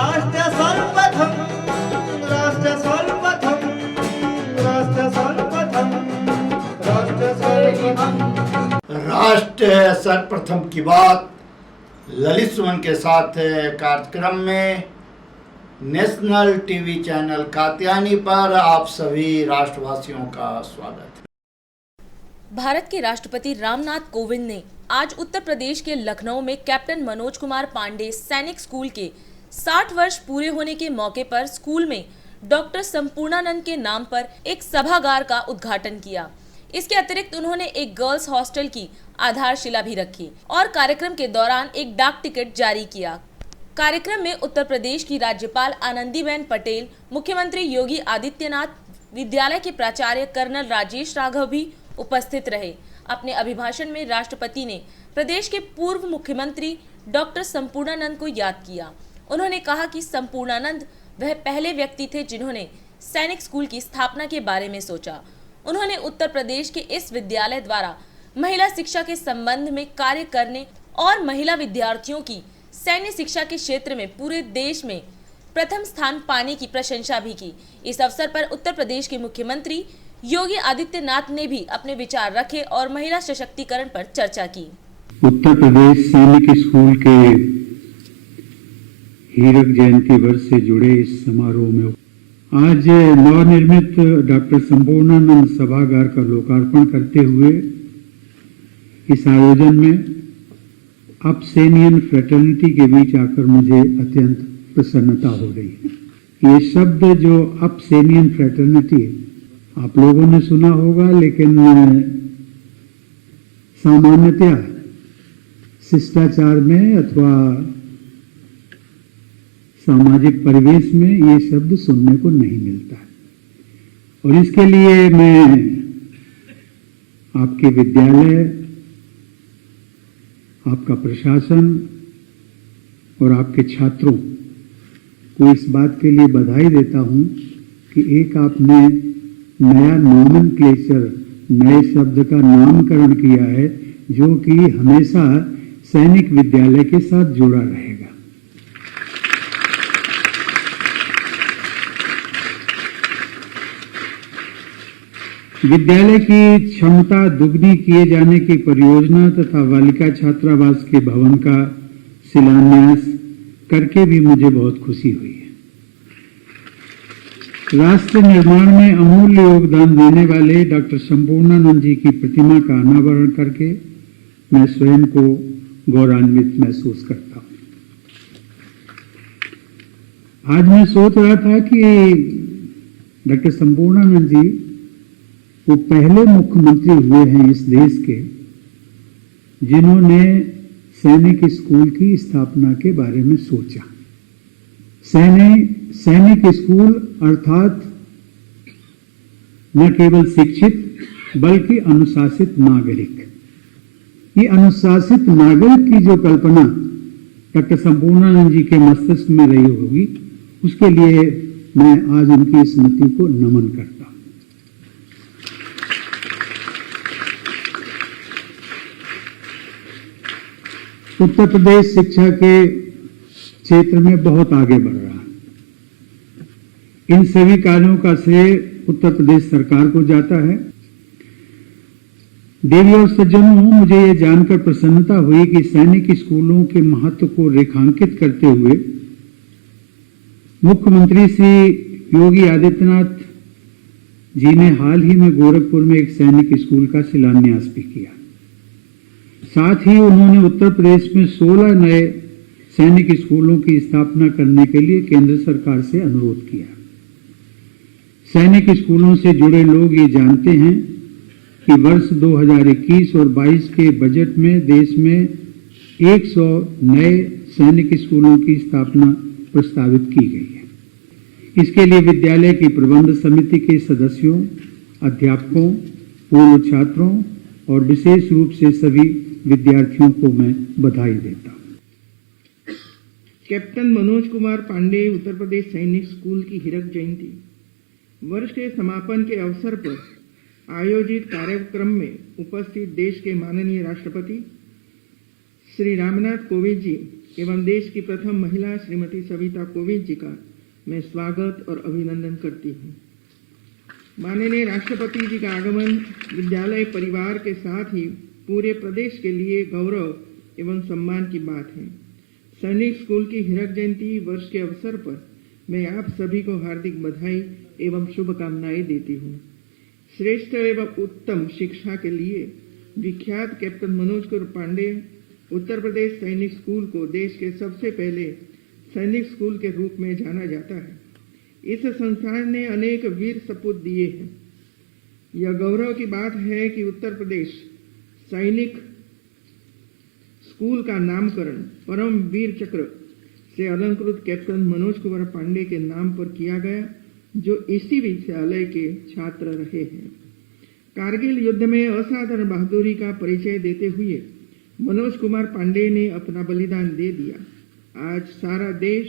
राष्ट्र सर्वप्रथम राष्ट्र सर्वप्रथम राष्ट्र सर्वप्रथम राष्ट्र सर्वप्रथम राष्ट्र सर्वप्रथम की बात ललित सुमन के साथ कार्यक्रम में नेशनल टीवी चैनल कात्यायनी पर आप सभी राष्ट्रवासियों का स्वागत है। भारत के राष्ट्रपति रामनाथ कोविंद ने आज उत्तर प्रदेश के लखनऊ में कैप्टन मनोज कुमार पांडे सैनिक स्कूल के 60 वर्ष पूरे होने के मौके पर स्कूल में डॉक्टर संपूर्णानंद के नाम पर एक सभागार का उद्घाटन किया। इसके अतिरिक्त उन्होंने एक गर्ल्स हॉस्टल की आधारशिला भी रखी और कार्यक्रम के दौरान एक डाक टिकट जारी किया। कार्यक्रम में उत्तर प्रदेश की राज्यपाल आनंदीबेन पटेल, मुख्यमंत्री योगी आदित्यनाथ, विद्यालय के प्राचार्य कर्नल राजेश राघव भी उपस्थित रहे। अपने अभिभाषण में राष्ट्रपति ने प्रदेश के पूर्व मुख्यमंत्री डॉक्टर संपूर्णानंद को याद किया। उन्होंने कहा कि संपूर्णानंद वह पहले व्यक्ति थे जिन्होंने सैनिक स्कूल की स्थापना के बारे में सोचा। उन्होंने उत्तर प्रदेश के इस विद्यालय द्वारा महिला शिक्षा के संबंध में कार्य करने और महिला विद्यार्थियों की सैन्य शिक्षा के क्षेत्र में पूरे देश में प्रथम स्थान पाने की प्रशंसा भी की। इस अवसर पर उत्तर प्रदेश के मुख्यमंत्री योगी आदित्यनाथ ने भी अपने विचार रखे और महिला सशक्तिकरण पर चर्चा की। उत्तर प्रदेश सैनिक स्कूल के हीरक जयंती वर्ष से जुड़े इस समारोह में आज नवनिर्मित डॉक्टर संपूर्णानंद सभागार का लोकार्पण करते हुए इस आयोजन में अपसेनियन फ्रेटर्निटी के बीच आकर मुझे अत्यंत प्रसन्नता हो रही है। ये शब्द जो अपसेनियन फ्रेटर्निटी आप लोगों ने सुना होगा, लेकिन सामान्यतया शिष्टाचार में अथवा सामाजिक परिवेश में ये शब्द सुनने को नहीं मिलता है। और इसके लिए मैं आपके विद्यालय, आपका प्रशासन और आपके छात्रों को इस बात के लिए बधाई देता हूं कि एक आपने नया नॉमेनक्लेचर, नए शब्द का नामकरण किया है जो कि हमेशा सैनिक विद्यालय के साथ जुड़ा रहेगा। विद्यालय की क्षमता दुगनी किए जाने की परियोजना तथा बालिका छात्रावास के भवन का शिलान्यास करके भी मुझे बहुत खुशी हुई है। राष्ट्र निर्माण में अमूल्य योगदान देने वाले डॉक्टर संपूर्णानंद जी की प्रतिमा का अनावरण करके मैं स्वयं को गौरवान्वित महसूस करता हूं। आज मैं सोच रहा था कि डॉक्टर संपूर्णानंद जी वो पहले मुख्यमंत्री हुए हैं इस देश के जिन्होंने सैनिक स्कूल की स्थापना के बारे में सोचा। सैनिक स्कूल अर्थात न केवल शिक्षित बल्कि अनुशासित नागरिक। ये अनुशासित नागरिक की जो कल्पना डॉक्टर संपूर्णानंद जी के मस्तिष्क में रही होगी, उसके लिए मैं आज उनकी स्मृति को नमन करता हूं। उत्तर प्रदेश शिक्षा के क्षेत्र में बहुत आगे बढ़ रहा है। इन सभी कार्यों का श्रेय उत्तर प्रदेश सरकार को जाता है। देवी और सज्जनों, मुझे यह जानकर प्रसन्नता हुई कि सैनिक स्कूलों के महत्व को रेखांकित करते हुए मुख्यमंत्री श्री योगी आदित्यनाथ जी ने हाल ही में गोरखपुर में एक सैनिक स्कूल का शिलान्यास भी किया। साथ ही उन्होंने उत्तर प्रदेश में 16 नए सैनिक स्कूलों की स्थापना करने के लिए केंद्र सरकार से अनुरोध किया। सैनिक स्कूलों से जुड़े लोग ये जानते हैं कि वर्ष 2021 और 22 के बजट में देश में 100 नए सैनिक स्कूलों की स्थापना प्रस्तावित की गई है। इसके लिए विद्यालय की प्रबंध समिति के सदस्यों, अध्यापकों, पूर्व छात्रों और विशेष रूप से सभी विद्यार्थियों को मैं बधाई देता हूं। कैप्टन मनोज कुमार पांडे उत्तर प्रदेश सैनिक स्कूल की हीरक जयंती वर्ष के समापन के अवसर पर आयोजित कार्यक्रम में उपस्थित देश के माननीय राष्ट्रपति श्री रामनाथ कोविंद जी एवं देश की प्रथम महिला श्रीमती सविता कोविंद जी का मैं स्वागत और अभिनंदन करती हूँ। माननीय राष्ट्रपति जी का आगमन विद्यालय परिवार के साथ ही पूरे प्रदेश के लिए गौरव एवं सम्मान की बात है। सैनिक स्कूल की हीरक जयंती वर्ष के अवसर पर मैं आप सभी को हार्दिक बधाई एवं शुभकामनाएं देती हूँ। श्रेष्ठ एवं उत्तम शिक्षा के लिए विख्यात कैप्टन मनोज कुमार पांडे उत्तर प्रदेश सैनिक स्कूल को देश के सबसे पहले सैनिक स्कूल के रूप में जाना जाता है। इस संस्थान ने अनेक वीर सपूत दिए हैं। यह गौरव की बात है कि उत्तर प्रदेश सैनिक स्कूल का नामकरण परम वीर चक्र से अलंकृत कैप्टन मनोज कुमार पांडे के नाम पर किया गया, जो इसी विद्यालय के छात्र रहे हैं। कारगिल युद्ध में असाधारण बहादुरी का परिचय देते हुए मनोज कुमार पांडे ने अपना बलिदान दे दिया। आज सारा देश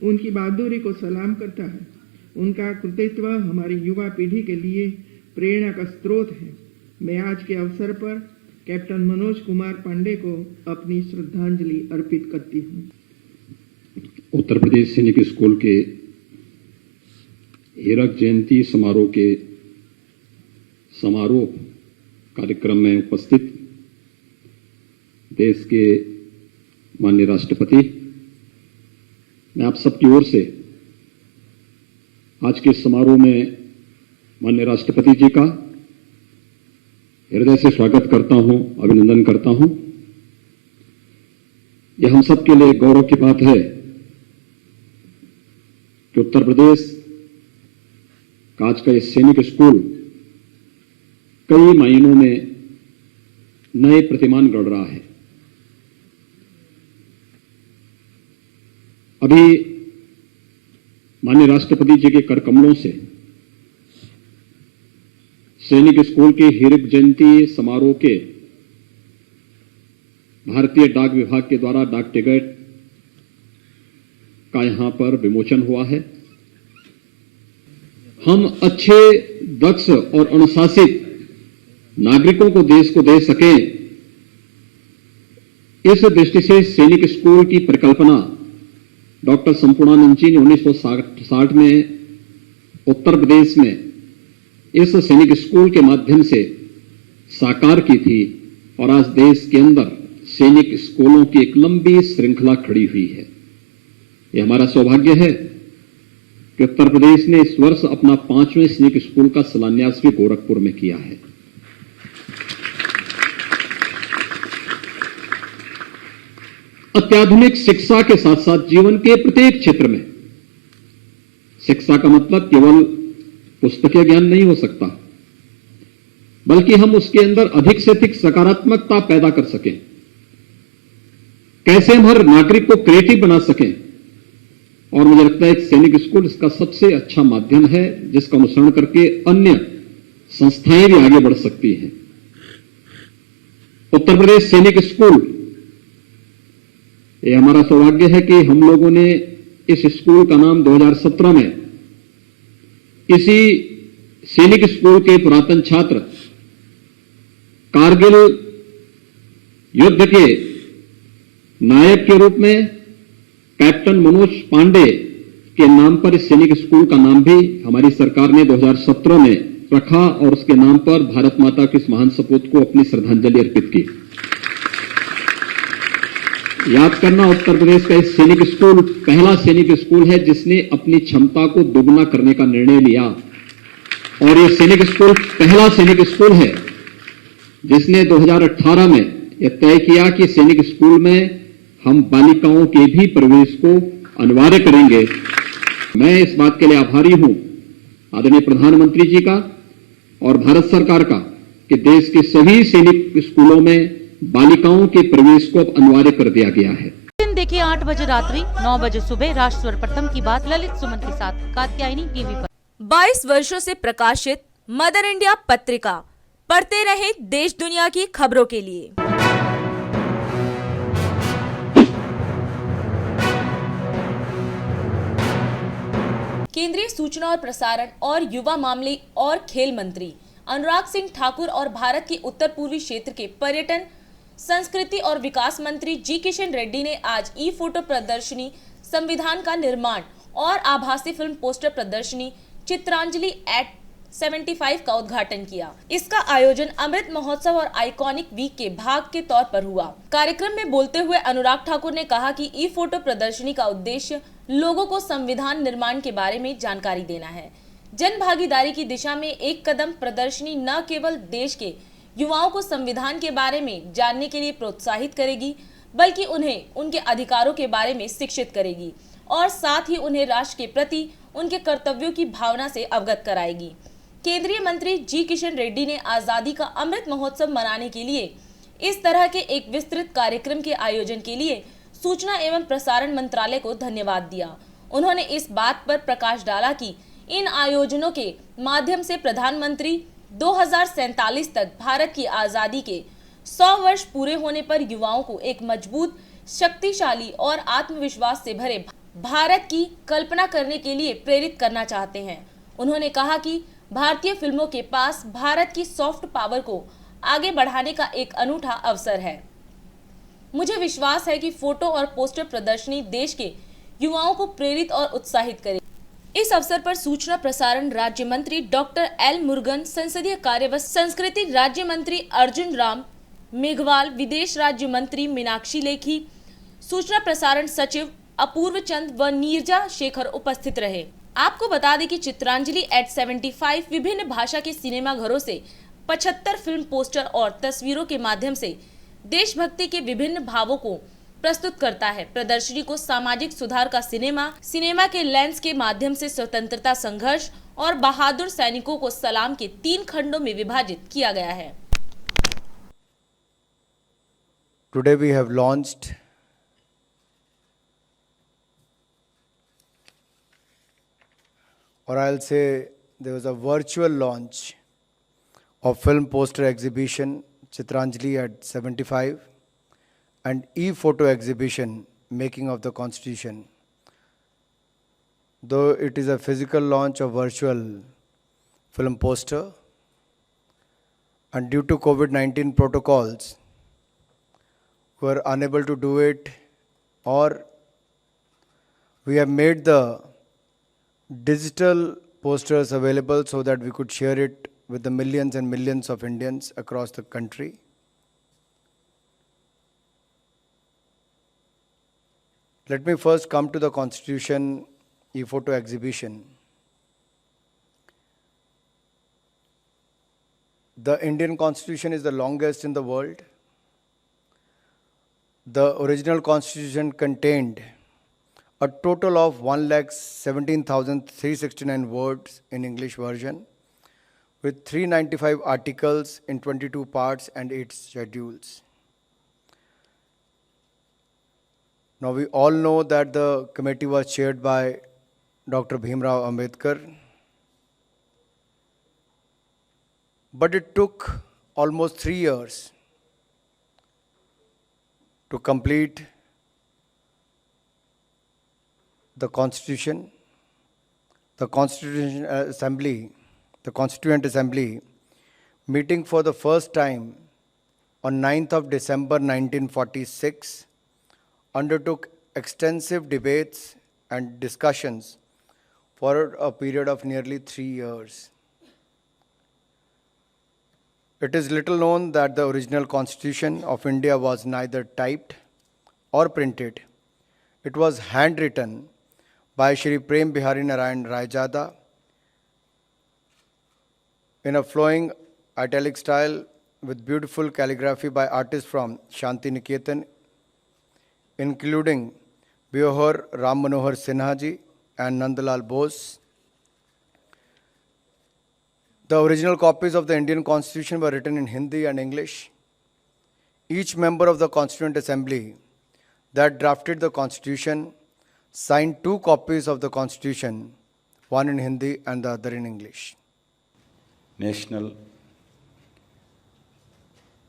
उनकी बहादुरी को सलाम करता है। उनका कृतित्व हमारी युवा पीढ़ी के लिए प्रेरणा का स्रोत है। मैं आज के अवसर पर कैप्टन मनोज कुमार पांडे को अपनी श्रद्धांजलि अर्पित करती हूँ। उत्तर प्रदेश सैनिक स्कूल के हीरक जयंती समारोह के समारोह कार्यक्रम में उपस्थित देश के माननीय राष्ट्रपति, मैं आप सबकी ओर से आज के समारोह में माननीय राष्ट्रपति जी का हृदय से स्वागत करता हूं, अभिनंदन करता हूं। यह हम सबके लिए गौरव की बात है कि उत्तर प्रदेश का आज का ये सैनिक स्कूल कई मायनों में नए प्रतिमान गढ़ रहा है। अभी माननीय राष्ट्रपति जी के कर कमलों से सैनिक स्कूल के हीरक जयंती समारोह के भारतीय डाक विभाग के द्वारा डाक टिकट का यहां पर विमोचन हुआ है। हम अच्छे, दक्ष और अनुशासित नागरिकों को देश को दे सकें, इस दृष्टि से सैनिक स्कूल की परिकल्पना डॉक्टर संपूर्णानंद जी ने 1960 में उत्तर प्रदेश में इस सैनिक स्कूल के माध्यम से साकार की थी और आज देश के अंदर सैनिक स्कूलों की एक लंबी श्रृंखला खड़ी हुई है। यह हमारा सौभाग्य है कि उत्तर प्रदेश ने इस वर्ष अपना 5वें सैनिक स्कूल का शिलान्यास भी गोरखपुर में किया है। अत्याधुनिक शिक्षा के साथ साथ जीवन के प्रत्येक क्षेत्र में शिक्षा का मतलब केवल पुस्तकीय ज्ञान नहीं हो सकता, बल्कि हम उसके अंदर अधिक से अधिक सकारात्मकता पैदा कर सकें, कैसे हम हर नागरिक को क्रिएटिव बना सकें। और मुझे लगता है सैनिक स्कूल इसका सबसे अच्छा माध्यम है, जिसका अनुसरण करके अन्य संस्थाएं भी आगे बढ़ सकती हैं। उत्तर प्रदेश सैनिक स्कूल, ये हमारा सौभाग्य है कि हम लोगों ने इस स्कूल का नाम 2017 में इसी सैनिक स्कूल के पुरातन छात्र कारगिल युद्ध के नायक के रूप में कैप्टन मनोज पांडे के नाम पर इस सैनिक स्कूल का नाम भी हमारी सरकार ने 2017 में रखा और उसके नाम पर भारत माता के इस महान सपूत को अपनी श्रद्धांजलि अर्पित की। याद करना, उत्तर प्रदेश का इस सैनिक स्कूल पहला सैनिक स्कूल है जिसने अपनी क्षमता को दोगुना करने का निर्णय लिया, और ये सैनिक स्कूल पहला सैनिक स्कूल है जिसने 2018 में यह तय किया कि सैनिक स्कूल में हम बालिकाओं के भी प्रवेश को अनिवार्य करेंगे। मैं इस बात के लिए आभारी हूं आदरणीय प्रधानमंत्री जी का और भारत सरकार का कि देश के सभी सैनिक स्कूलों में बालिकाओं के प्रवेश को अब अनिवार्य कर दिया गया है। दिन देखिए 8 बजे रात्रि 9 बजे सुबह राष्ट्र सर्वप्रथम की बात ललित सुमन के साथ कात्यायनी टीवी पर। 22 वर्षों से प्रकाशित मदर इंडिया पत्रिका, पढ़ते रहे देश दुनिया की खबरों के लिए। केंद्रीय सूचना और प्रसारण और युवा मामले और खेल मंत्री अनुराग सिंह ठाकुर और भारत के उत्तर पूर्वी क्षेत्र के पर्यटन संस्कृति और विकास मंत्री जी किशन रेड्डी ने आज ई फोटो प्रदर्शनी संविधान का निर्माण और आभासी फिल्म पोस्टर प्रदर्शनी चित्रांजलि एट 75 का उद्घाटन किया। इसका आयोजन अमृत महोत्सव और आइकॉनिक वीक के भाग के तौर पर हुआ। कार्यक्रम में बोलते हुए अनुराग ठाकुर ने कहा कि ई फोटो प्रदर्शनी का उद्देश्य लोगों को संविधान निर्माण के बारे में जानकारी देना है। जन भागीदारी की दिशा में एक कदम प्रदर्शनी न केवल देश के युवाओं को संविधान के बारे में जानने के लिए प्रोत्साहित करेगी, बल्कि उन्हें उनके अधिकारों के बारे में शिक्षित करेगी और साथ ही उन्हें राष्ट्र के प्रति उनके कर्तव्यों की भावना से अवगत कराएगी। केंद्रीय मंत्री जी किशन रेड्डी ने आजादी का अमृत महोत्सव मनाने के लिए इस तरह के एक विस्तृत कार्यक्रम के आयोजन के लिए सूचना एवं प्रसारण मंत्रालय को धन्यवाद दिया। उन्होंने इस बात पर प्रकाश डाला कि इन आयोजनों के माध्यम से प्रधानमंत्री 2047 तक भारत की आजादी के 100 वर्ष पूरे होने पर युवाओं को एक मजबूत, शक्तिशाली और आत्मविश्वास से भरे भारत की कल्पना करने के लिए प्रेरित करना चाहते हैं। उन्होंने कहा कि भारतीय फिल्मों के पास भारत की सॉफ्ट पावर को आगे बढ़ाने का एक अनूठा अवसर है। मुझे विश्वास है कि फोटो और पोस्टर प्रदर्शनी देश के युवाओं को प्रेरित और उत्साहित करेगी। इस अवसर पर सूचना प्रसारण राज्य मंत्री डॉक्टर एल मुरुगन, संसदीय कार्य व संस्कृति राज्य मंत्री अर्जुन राम मेघवाल, विदेश राज्य मंत्री मीनाक्षी लेखी, सूचना प्रसारण सचिव अपूर्व चंद व नीरजा शेखर उपस्थित रहे। आपको बता दें कि चित्रांजलि एट 75 विभिन्न भाषा के सिनेमा घरों से 75 फिल्म पोस्टर और तस्वीरों के माध्यम से देशभक्ति के विभिन्न भावों को प्रस्तुत करता है। प्रदर्शनी को सामाजिक सुधार का सिनेमा के लेंस के माध्यम से स्वतंत्रता संघर्ष और बहादुर सैनिकों को सलाम के 3 खंडों में विभाजित किया गया है। Today we have launched or I'll say there was a virtual launch of film poster exhibition Chitranjali at 75 and e-photo exhibition Making of the Constitution. Though it is a physical launch of virtual film poster, and due to COVID-19 protocols, we were unable to do it, or we have made the digital posters available so that we could share it with the millions and millions of Indians across the country. Let me first come to the Constitution e-photo exhibition. The Indian Constitution is the longest in the world. The original Constitution contained a total of 1,17,369 words in English version, with 395 articles in 22 parts and 8 schedules. Now we all know that the committee was chaired by Dr. Bhimrao Ambedkar, but it took almost 3 years to complete the Constitution. The Constituent Assembly, meeting for the first time on 9th of December 1946, undertook extensive debates and discussions for a period of nearly 3 years. It is little known that the original Constitution of India was neither typed or printed. It was handwritten by Shri Prem Bihari Narayan Raijada in a flowing italic style with beautiful calligraphy by artists from Shanti Niketan, including Biohar Ram Manohar Sinha ji and Nandalal Bose. The original copies of the Indian Constitution were written in Hindi and English. Each member of the Constituent Assembly that drafted the Constitution signed 2 copies of the Constitution, one in Hindi and the other in English. National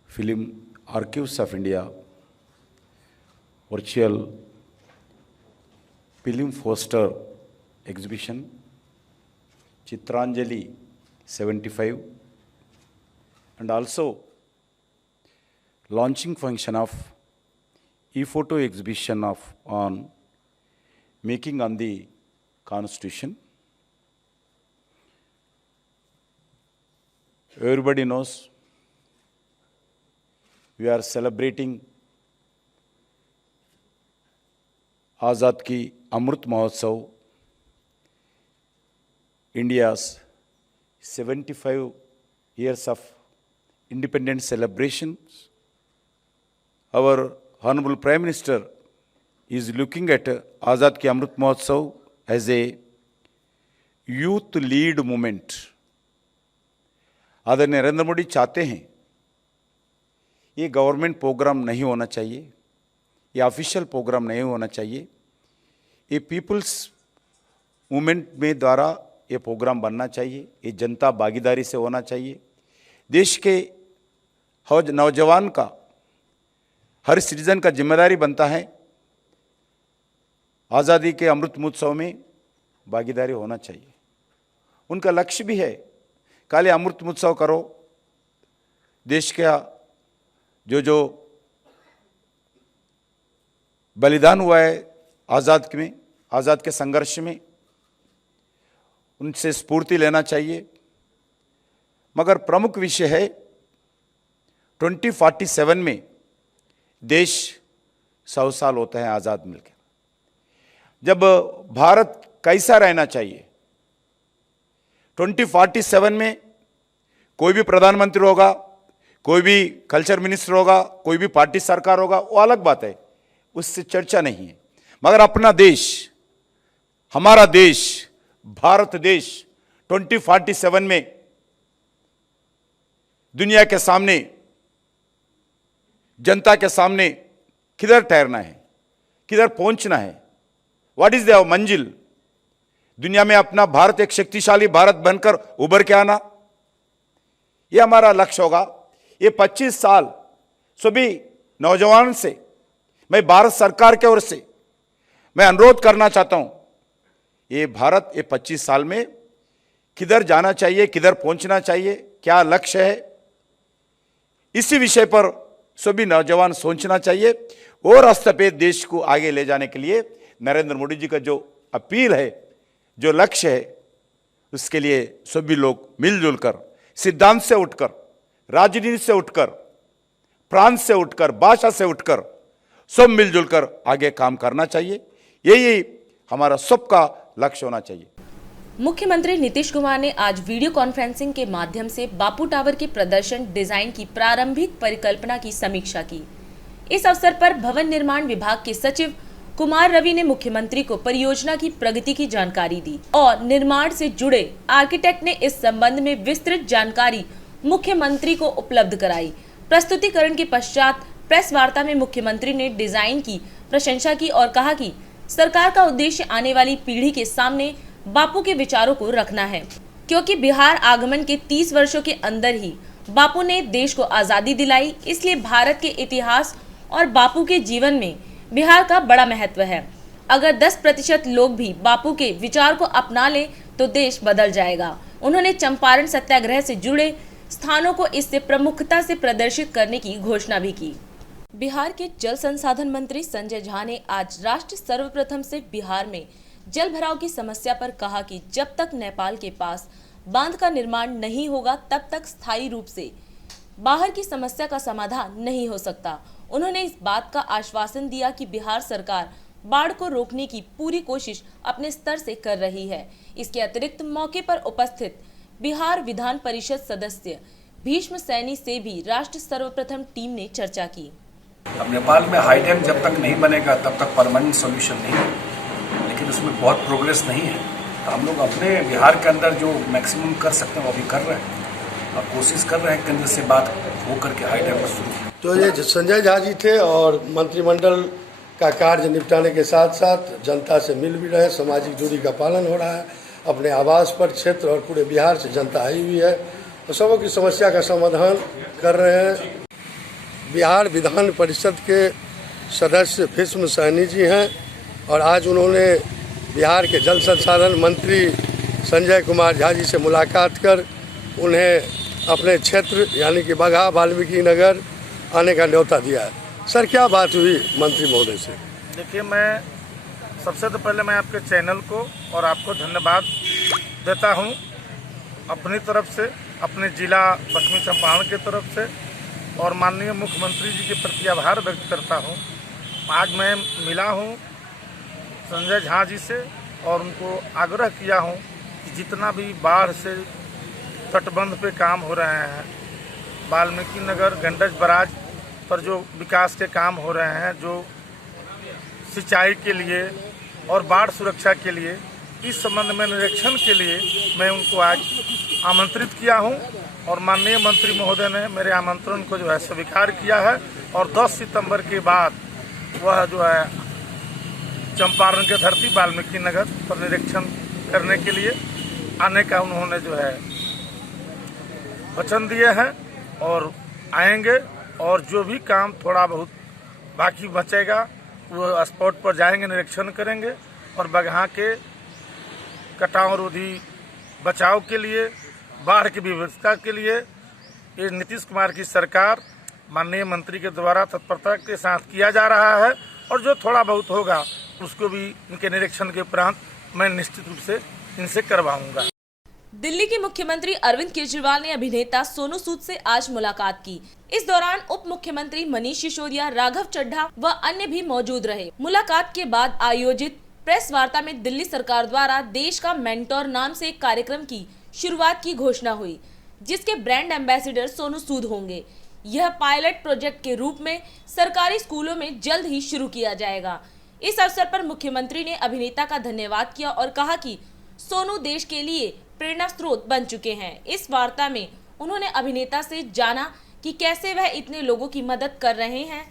Film Archives of India virtual film poster exhibition Chitranjali 75, and also launching function of e-photo exhibition on making on the Constitution. Everybody knows we are celebrating Azad Ki Amrit Mahotsav, India's 75 years of independence celebrations. Our Honorable Prime Minister is looking at Azad Ki Amrit Mahotsav as a youth lead movement. आदरणीय नरेंद्र मोदी चाहते हैं ये government programme नहीं होना चाहिए, ये official programme नहीं होना चाहिए, ये पीपल्स मूवमेंट में द्वारा ये प्रोग्राम बनना चाहिए, ये जनता भागीदारी से होना चाहिए। देश के हर नौजवान का, हर सिटीजन का जिम्मेदारी बनता है आज़ादी के अमृत महोत्सव में भागीदारी होना चाहिए। उनका लक्ष्य भी है खाली अमृत महोत्सव करो, देश का जो बलिदान हुआ है आज़ाद के संघर्ष में, उनसे स्फूर्ति लेना चाहिए। मगर प्रमुख विषय है 2047 में देश 100 साल होता है आज़ाद मिलकर। जब भारत कैसा रहना चाहिए, 2047 में कोई भी प्रधानमंत्री होगा, कोई भी कल्चर मिनिस्टर होगा, कोई भी पार्टी सरकार होगा, वो अलग बात है, उससे चर्चा नहीं है। मगर अपना देश, हमारा देश, भारत देश 2047 में दुनिया के सामने, जनता के सामने किधर ठहरना है, किधर पहुंचना है, व्हाट इज द मंजिल, दुनिया में अपना भारत एक शक्तिशाली भारत बनकर उभर के आना, यह हमारा लक्ष्य होगा। ये 25 साल सभी नौजवान से मैं भारत सरकार की ओर से मैं अनुरोध करना चाहता हूं, ये भारत ये 25 साल में किधर जाना चाहिए, किधर पहुंचना चाहिए, क्या लक्ष्य है, इसी विषय पर सभी नौजवान सोचना चाहिए। और रास्ते पे देश को आगे ले जाने के लिए नरेंद्र मोदी जी का जो अपील है, जो लक्ष्य है, उसके लिए सभी लोग मिलजुल कर, सिद्धांत से उठकर, राजनीति से उठकर, प्रांत से उठकर, भाषा से उठकर सब मिलजुल कर आगे काम करना चाहिए। यही हमारा सबका लक्ष्य होना चाहिए। मुख्यमंत्री नीतीश कुमार ने आज वीडियो कॉन्फ्रेंसिंग के माध्यम से बापू टावर के प्रदर्शन डिजाइन की प्रारंभिक परिकल्पना की समीक्षा की। इस अवसर पर भवन निर्माण विभाग के सचिव कुमार रवि ने मुख्यमंत्री को परियोजना की प्रगति की जानकारी दी और निर्माण से जुड़े आर्किटेक्ट ने इस संबंध में विस्तृत जानकारी मुख्यमंत्री को उपलब्ध कराई। प्रस्तुतिकरण के पश्चात प्रेस वार्ता में मुख्यमंत्री ने डिजाइन की प्रशंसा की और कहा कि सरकार का उद्देश्य आने वाली पीढ़ी के सामने बापू के विचारों को रखना है, क्योंकि बिहार आगमन के 30 वर्षों के अंदर ही बापू ने देश को आजादी दिलाई, इसलिए भारत के इतिहास और बापू के जीवन में बिहार का बड़ा महत्व है। अगर 10% लोग भी बापू के विचार को अपना ले तो देश बदल जाएगा। उन्होंने चंपारण सत्याग्रह से जुड़े स्थानों को इससे प्रमुखता से प्रदर्शित करने की घोषणा भी की। बिहार के जल संसाधन मंत्री संजय झा ने आज राष्ट्र सर्वप्रथम से बिहार में जल भराव की समस्या पर कहा कि जब तक नेपाल के पास बांध का निर्माण नहीं होगा तब तक स्थायी रूप से बाहर की समस्या का समाधान नहीं हो सकता। उन्होंने इस बात का आश्वासन दिया कि बिहार सरकार बाढ़ को रोकने की पूरी कोशिश अपने स्तर से कर रही है। इसके अतिरिक्त मौके पर उपस्थित बिहार विधान परिषद सदस्य भीष्म सैनी से भी राष्ट्र सर्वप्रथम टीम ने चर्चा की। अब नेपाल में हाई डैम जब तक नहीं बनेगा तब तक परमानेंट सॉल्यूशन नहीं है, लेकिन उसमें बहुत प्रोग्रेस नहीं है। तो हम लोग अपने बिहार के अंदर जो मैक्सिमम कर सकते हैं वो अभी कर रहे हैं, अब कोशिश कर रहे हैं केंद्र से बात हो करके हाई डैम शुरू। तो ये संजय झा जी थे और मंत्रिमंडल का कार्य निपटाने के साथ साथ जनता से मिल भी रहे, सामाजिक दूरी का पालन हो रहा है, अपने आवास पर क्षेत्र और पूरे बिहार से जनता आई हुई है, तो सबों की समस्या का समाधान कर रहे हैं। बिहार विधान परिषद के सदस्य भीष्म सैनी जी हैं और आज उन्होंने बिहार के जल संसाधन मंत्री संजय कुमार झा जी से मुलाकात कर उन्हें अपने क्षेत्र यानी कि बगहा, वाल्मीकि नगर आने का न्योता दिया है। सर, क्या बात हुई मंत्री महोदय से? देखिए, मैं सबसे तो पहले मैं आपके चैनल को और आपको धन्यवाद देता हूं अपनी तरफ से, अपने जिला पश्चिमी चंपारण की तरफ से, और माननीय मुख्यमंत्री जी के प्रति आभार व्यक्त करता हूं। आज मैं मिला हूं संजय झा जी से और उनको आग्रह किया हूं कि जितना भी बाढ़ से तटबंध पे काम हो रहे हैं, वाल्मीकि नगर गंडक बराज पर जो विकास के काम हो रहे हैं, जो सिंचाई के लिए और बाढ़ सुरक्षा के लिए, इस संबंध में निरीक्षण के लिए मैं उनको आज आमंत्रित किया हूं और माननीय मंत्री महोदय ने मेरे आमंत्रण को जो है स्वीकार किया है और 10 सितंबर के बाद वह जो है चंपारण की धरती वाल्मीकि नगर पर निरीक्षण करने के लिए आने का उन्होंने जो है वचन दिए हैं और आएंगे, और जो भी काम थोड़ा बहुत बाकी बचेगा वो स्पॉट पर जाएंगे, निरीक्षण करेंगे और बगहा के कटाव रोधी बचाव के लिए, बाढ़ की व्यवस्था के लिए ये नीतीश कुमार की सरकार माननीय मंत्री के द्वारा तत्परता के साथ किया जा रहा है, और जो थोड़ा बहुत होगा उसको भी इनके निरीक्षण के उपरांत मैं निश्चित रूप से इनसे करवाऊंगा। दिल्ली के मुख्यमंत्री अरविंद केजरीवाल ने अभिनेता सोनू सूद से आज मुलाकात की। इस दौरान उप मुख्यमंत्री मनीष सिसोदिया, राघव चड्ढा व अन्य भी मौजूद रहे। मुलाकात के बाद आयोजित प्रेस वार्ता में दिल्ली सरकार द्वारा देश का मेंटोर नाम से एक कार्यक्रम की शुरुआत की घोषणा हुई, जिसके ब्रांड एम्बेसडर सोनू सूद होंगे। यह पायलट प्रोजेक्ट के रूप में सरकारी स्कूलों में जल्द ही शुरू किया जाएगा। इस अवसर पर मुख्यमंत्री ने अभिनेता का धन्यवाद किया और कहा कि सोनू देश के लिए प्रेरणा स्रोत बन चुके हैं। इस वार्ता में उन्होंने अभिनेता से जाना कि कैसे वह इतने लोगों की मदद कर रहे हैं,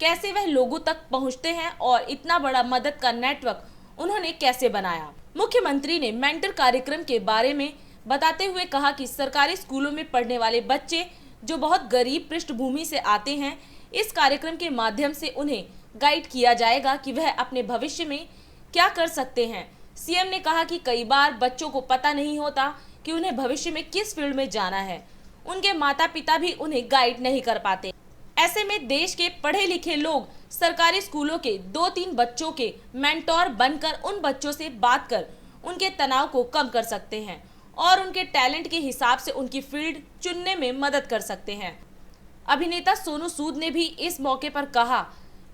कैसे वह लोगों तक पहुंचते हैं और इतना बड़ा मदद का नेटवर्क उन्होंने कैसे बनाया। मुख्यमंत्री ने मेंटर कार्यक्रम के बारे में बताते हुए कहा कि सरकारी स्कूलों में पढ़ने वाले बच्चे जो बहुत गरीब पृष्ठभूमि से आते हैं, इस कार्यक्रम के माध्यम से उन्हें गाइड किया जाएगा कि वह अपने भविष्य में क्या कर सकते हैं। सीएम ने कहा कि कई बार बच्चों को पता नहीं होता कि उन्हें भविष्य में किस फील्ड में जाना है, उनके माता पिता भी उन्हें गाइड नहीं कर पाते। ऐसे में देश के पढ़े लिखे लोग सरकारी स्कूलों के 2-3 बच्चों के मेंटोर बनकर उन बच्चों से बात कर उनके तनाव को कम कर सकते हैं और उनके टैलेंट के हिसाब से उनकी फील्ड चुनने में मदद कर सकते हैं। अभिनेता सोनू सूद ने भी इस मौके पर कहा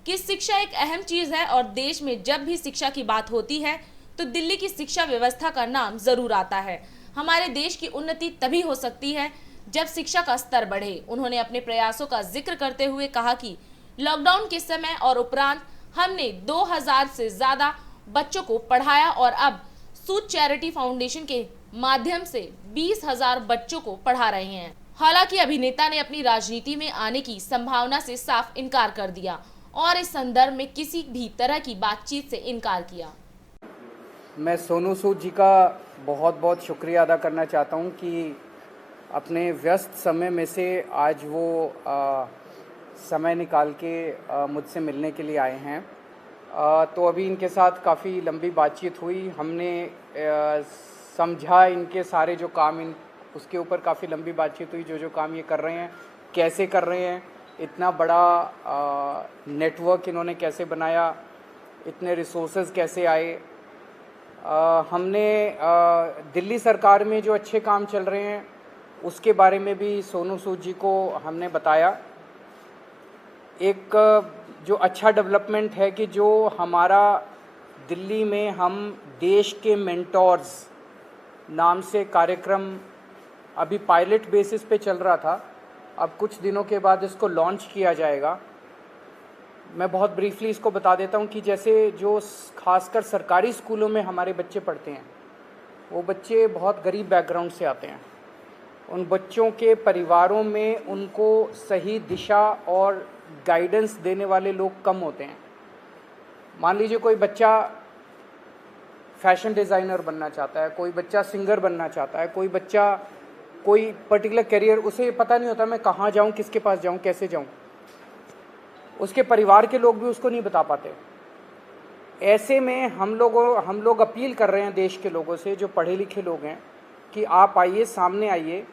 कि शिक्षा एक अहम चीज है और देश में जब भी शिक्षा की बात होती है तो दिल्ली की शिक्षा व्यवस्था का नाम जरूर आता है। हमारे देश की उन्नति तभी हो सकती है जब शिक्षा का स्तर बढ़े। उन्होंने अपने प्रयासों का जिक्र करते हुए कहा कि लॉकडाउन के समय और उपरांत हमने 2000 से ज्यादा बच्चों को पढ़ाया और अब सूद चैरिटी फाउंडेशन के माध्यम से 20,000 बच्चों को पढ़ा रहे हैं। हालांकि अभिनेता ने अपनी राजनीति में आने की संभावना से साफ इनकार कर दिया और इस संदर्भ में किसी भी तरह की बातचीत से इनकार किया। मैं सोनू सूद जी का बहुत बहुत शुक्रिया अदा करना चाहता हूं कि अपने व्यस्त समय में से आज वो समय निकाल के मुझसे मिलने के लिए आए हैं। तो अभी इनके साथ काफ़ी लंबी बातचीत हुई। हमने समझा इनके सारे जो काम उसके ऊपर काफ़ी लंबी बातचीत हुई, जो काम ये कर रहे हैं, कैसे कर रहे हैं, इतना बड़ा नेटवर्क इन्होंने कैसे बनाया, इतने रिसोर्सेज कैसे आए। हमने दिल्ली सरकार में जो अच्छे काम चल रहे हैं उसके बारे में भी सोनू सूद जी को हमने बताया। एक जो अच्छा डेवलपमेंट है कि जो हमारा दिल्ली में हम देश के मेंटोर्स नाम से कार्यक्रम अभी पायलट बेसिस पे चल रहा था, अब कुछ दिनों के बाद इसको लॉन्च किया जाएगा। मैं बहुत ब्रीफली इसको बता देता हूँ कि जैसे जो खासकर सरकारी स्कूलों में हमारे बच्चे पढ़ते हैं, वो बच्चे बहुत गरीब बैकग्राउंड से आते हैं। उन बच्चों के परिवारों में उनको सही दिशा और गाइडेंस देने वाले लोग कम होते हैं। मान लीजिए कोई बच्चा फैशन डिज़ाइनर बनना चाहता है, कोई बच्चा सिंगर बनना चाहता है, कोई बच्चा कोई पर्टिकुलर करियर, उसे पता नहीं होता मैं कहाँ जाऊँ, किसके पास जाऊँ, कैसे जाऊँ। उसके परिवार के लोग भी उसको नहीं बता पाते। ऐसे में हम लोग अपील कर रहे हैं देश के लोगों से, जो पढ़े लिखे लोग हैं, कि आप आइए, सामने आइए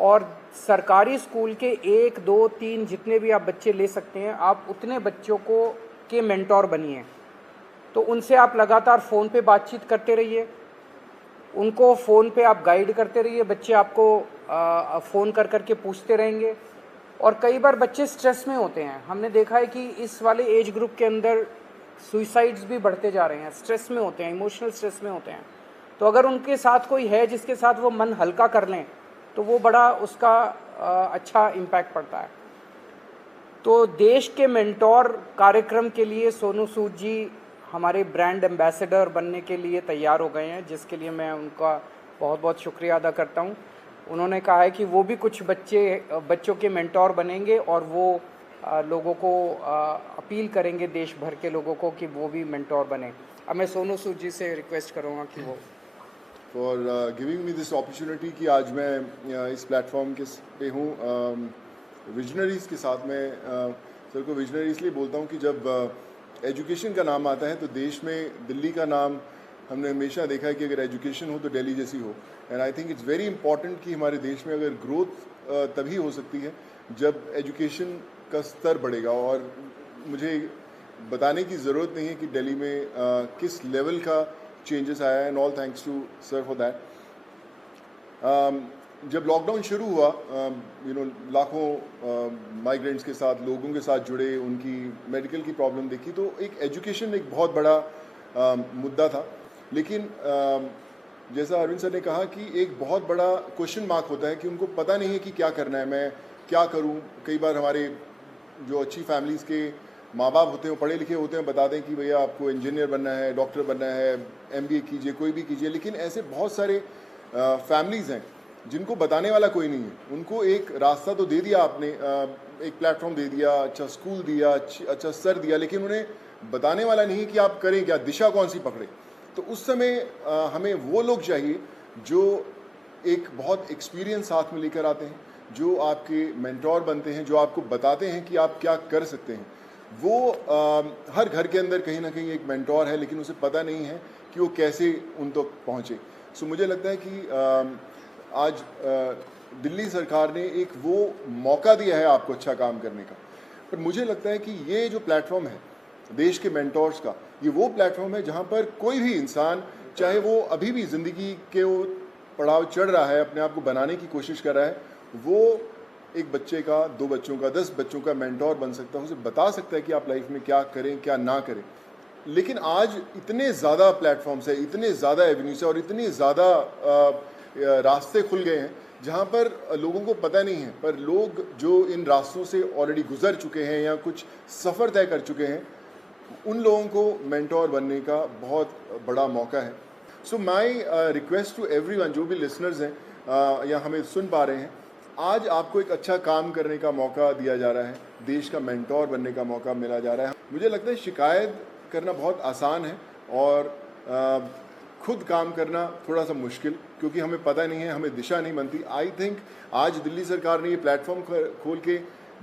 और सरकारी स्कूल के 1, 2, 3 जितने भी आप बच्चे ले सकते हैं, आप उतने बच्चों को के मेंटोर बनिए। तो उनसे आप लगातार फ़ोन पे बातचीत करते रहिए, उनको फ़ोन पे आप गाइड करते रहिए, बच्चे आपको फ़ोन कर कर के पूछते रहेंगे। और कई बार बच्चे स्ट्रेस में होते हैं, हमने देखा है कि इस वाले एज ग्रुप के अंदर सुइसाइड्स भी बढ़ते जा रहे हैं, स्ट्रेस में होते हैं, इमोशनल स्ट्रेस में होते हैं। तो अगर उनके साथ कोई है जिसके साथ वो मन हल्का कर लें तो वो बड़ा उसका अच्छा इम्पैक्ट पड़ता है। तो देश के मेंटोर कार्यक्रम के लिए सोनू सूद जी हमारे ब्रांड एम्बेसडर बनने के लिए तैयार हो गए हैं, जिसके लिए मैं उनका बहुत बहुत शुक्रिया अदा करता हूं। उन्होंने कहा है कि वो भी कुछ बच्चों के मेंटोर बनेंगे और वो लोगों को अपील करेंगे, देश भर के लोगों को, कि वो भी मेंटोर बने। अब मैं सोनू सूद जी से रिक्वेस्ट करूँगा कि वो for giving me this opportunity कि आज मैं इस प्लेटफॉर्म के पे हूँ विजनरीज़ के साथ में। सर को विजनरी इसलिए बोलता हूँ कि जब एजुकेशन का नाम आता है तो देश में दिल्ली का नाम हमने हमेशा देखा है कि अगर एजुकेशन हो तो दिल्ली जैसी हो। And I think it's very important कि हमारे देश में अगर ग्रोथ तभी हो सकती है जब एजुकेशन का स्तर बढ़ेगा। और मुझे बताने की ज़रूरत नहीं है कि दिल्ली में किस लेवल का चेंजेस आया है, and all thanks to sir for that. जब लॉकडाउन शुरू हुआ लाखों माइग्रेंट्स के साथ, लोगों के साथ जुड़े, उनकी मेडिकल की प्रॉब्लम देखी, तो एक एजुकेशन एक बहुत बड़ा मुद्दा था। लेकिन जैसा अरविंद सर ने कहा कि एक बहुत बड़ा क्वेश्चन मार्क होता है कि उनको पता नहीं है कि क्या करना है, मैं क्या करूं। कई बार हमारे जो अच्छी फैमिलीज़ के माँ बाप होते हैं, पढ़े लिखे होते हैं, बता दें कि भैया आपको इंजीनियर बनना है, डॉक्टर बनना है, MBA कीजिए, कोई भी कीजिए। लेकिन ऐसे बहुत सारे फैमिलीज़ हैं जिनको बताने वाला कोई नहीं है। उनको एक रास्ता तो दे दिया आपने, एक प्लेटफॉर्म दे दिया, अच्छा स्कूल दिया, अच्छा सर दिया, लेकिन उन्हें बताने वाला नहीं है कि आप करें क्या, दिशा कौन सी पकड़े। तो उस समय हमें वो लोग चाहिए जो एक बहुत एक्सपीरियंस साथ में लेकर आते हैं, जो आपके मेंटोर बनते हैं, जो आपको बताते हैं कि आप क्या कर सकते हैं। वो हर घर के अंदर कहीं ना कहीं एक मेंटोर है, लेकिन उसे पता नहीं है कि वो कैसे उन तक पहुँचे। सो मुझे लगता है कि आज दिल्ली सरकार ने एक वो मौका दिया है आपको अच्छा काम करने का। पर मुझे लगता है कि ये जो प्लेटफॉर्म है देश के मेंटोर्स का, ये वो प्लेटफॉर्म है जहाँ पर कोई भी इंसान, चाहे वो अभी भी ज़िंदगी के वो पड़ाव चढ़ रहा है, अपने आप को बनाने की कोशिश कर रहा है, वो एक बच्चे का, 2 बच्चों का, 10 बच्चों का मेंटोर बन सकता है। उसे बता सकता है कि आप लाइफ में क्या करें, क्या ना करें। लेकिन आज इतने ज़्यादा प्लेटफॉर्म्स है, इतने ज़्यादा एवेन्यूज है और इतने ज़्यादा रास्ते खुल गए हैं जहाँ पर लोगों को पता नहीं है, पर लोग जो इन रास्तों से ऑलरेडी गुजर चुके हैं या कुछ सफ़र तय कर चुके हैं, उन लोगों को मेंटोर बनने का बहुत बड़ा मौका है। सो माई रिक्वेस्ट टू एवरीवन, जो भी लिसनर्स हैं या हमें सुन पा रहे हैं, आज आपको एक अच्छा काम करने का मौका दिया जा रहा है, देश का मेंटोर बनने का मौका मिला जा रहा है। मुझे लगता है शिकायत करना बहुत आसान है और खुद काम करना थोड़ा सा मुश्किल, क्योंकि हमें पता नहीं है, हमें दिशा नहीं बनती। आई थिंक आज दिल्ली सरकार ने ये प्लेटफॉर्म खोल के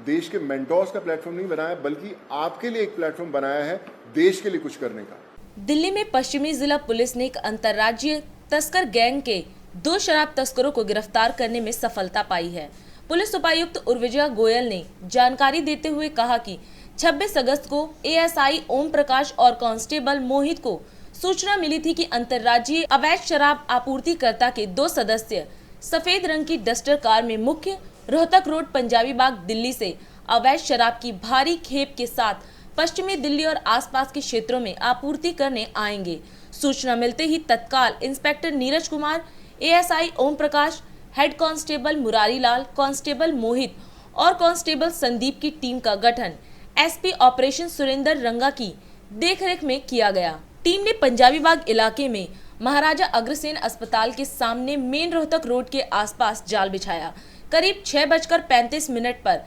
देश के मेंटोर्स का प्लेटफॉर्म नहीं बनाया, बल्कि आपके लिए एक प्लेटफॉर्म बनाया है देश के लिए कुछ करने का। दिल्ली में पश्चिमी जिला पुलिस ने एक अंतर्राज्यीय तस्कर गैंग के 2 शराब तस्करों को गिरफ्तार करने में सफलता पाई है। पुलिस उपायुक्त उर्विजा गोयल ने जानकारी देते हुए कहा कि 26 अगस्त को ASI ओम प्रकाश और कांस्टेबल मोहित को सूचना मिली थी कि अंतर्राज्यीय अवैध शराब आपूर्तिकर्ता के 2 सदस्य सफेद रंग की डस्टर कार में मुख्य रोहतक रोड पंजाबी बाग दिल्ली से अवैध शराब की भारी खेप के साथ पश्चिमी दिल्ली और आसपास के क्षेत्रों में आपूर्ति करने आएंगे। सूचना मिलते ही तत्काल inspector Neeraj Kumar, ASI Om Prakash, head constable Murari Lal, constable मोहित और कांस्टेबल संदीप की टीम का गठन SP ऑपरेशन सुरेंद्र रंगा की देखरेख में किया गया। टीम ने पंजाबी बाग इलाके में महाराजा अग्रसेन अस्पताल के सामने मेन रोहतक रोड के आसपास जाल बिछाया। करीब 6:35 पर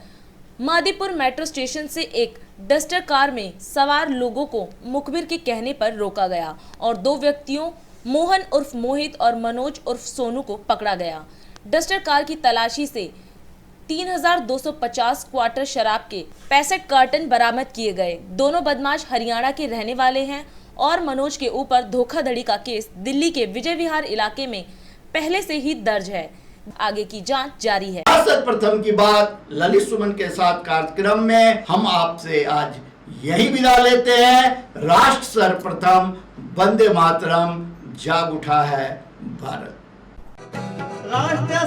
मादीपुर मेट्रो स्टेशन से एक डस्टर कार में सवार लोगों को मुखबिर के कहने पर रोका गया और 2 व्यक्तियों मोहन उर्फ मोहित और मनोज उर्फ सोनू को पकड़ा गया। डस्टर कार की तलाशी से 3250 क्वार्टर शराब के 65 कार्टन बरामद किए गए। दोनों बदमाश हरियाणा के रहने वाले हैं और मनोज के ऊपर धोखाधड़ी का केस दिल्ली के विजय विहार इलाके में पहले से ही दर्ज है। आगे की जांच जारी है। सर्वप्रथम की बात ललित सुमन के साथ कार्यक्रम में हम आपसे आज यही विदा लेते हैं। राष्ट्र सर्वप्रथम, वंदे मातरम, जाग उठा है भारत। राष्ट्र